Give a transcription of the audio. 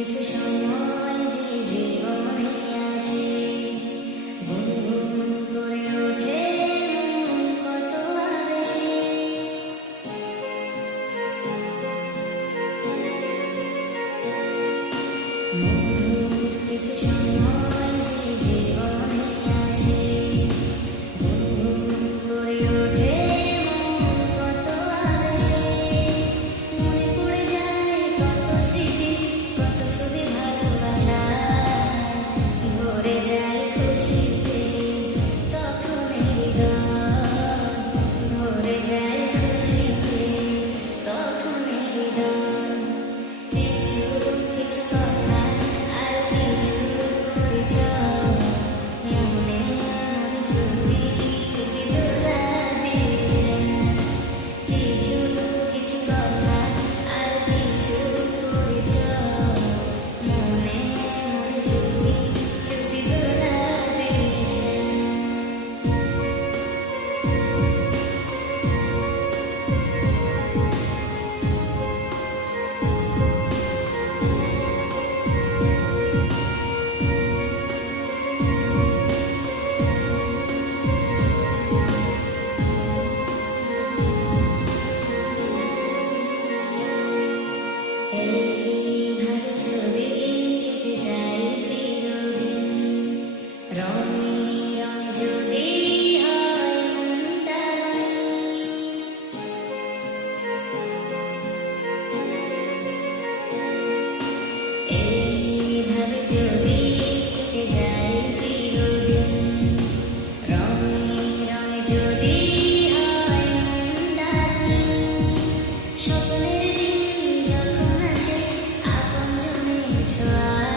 কিছু সময় যে জীবনে আসে গুনগুন করে ওঠে কত আবেশে মধুর কিছু সময় যে জীবনে আসে গুনগুন করে ওঠে কত আবেশে মনে পড়ে যায় কত স্মৃতি কত ছবি ভালোবাসা ভরে যায় খুশিতে তখন এই গান ভরে যায় খুশিতে তখন এই গান কিছু কিছু কথা আর কিছু পরিচয় মনে মনে চুপি চুপি দোলা দিয়ে যায় কিছু কিছু কথা আর কিছু পরিচয় মনে মনে চুপি চুপি দোলা দিয়ে যায় এইভাবে ছবি কেটে যায় চিরদিন রঙে রঙে যদি হয় মনটা রঙিন এইভাবে ছবি কেটে যায় চিরদিন রঙে রঙে যদি হয় মনটা রঙিন স্বপ্নের দিন যখন আসে আপনজনের ছোঁয়া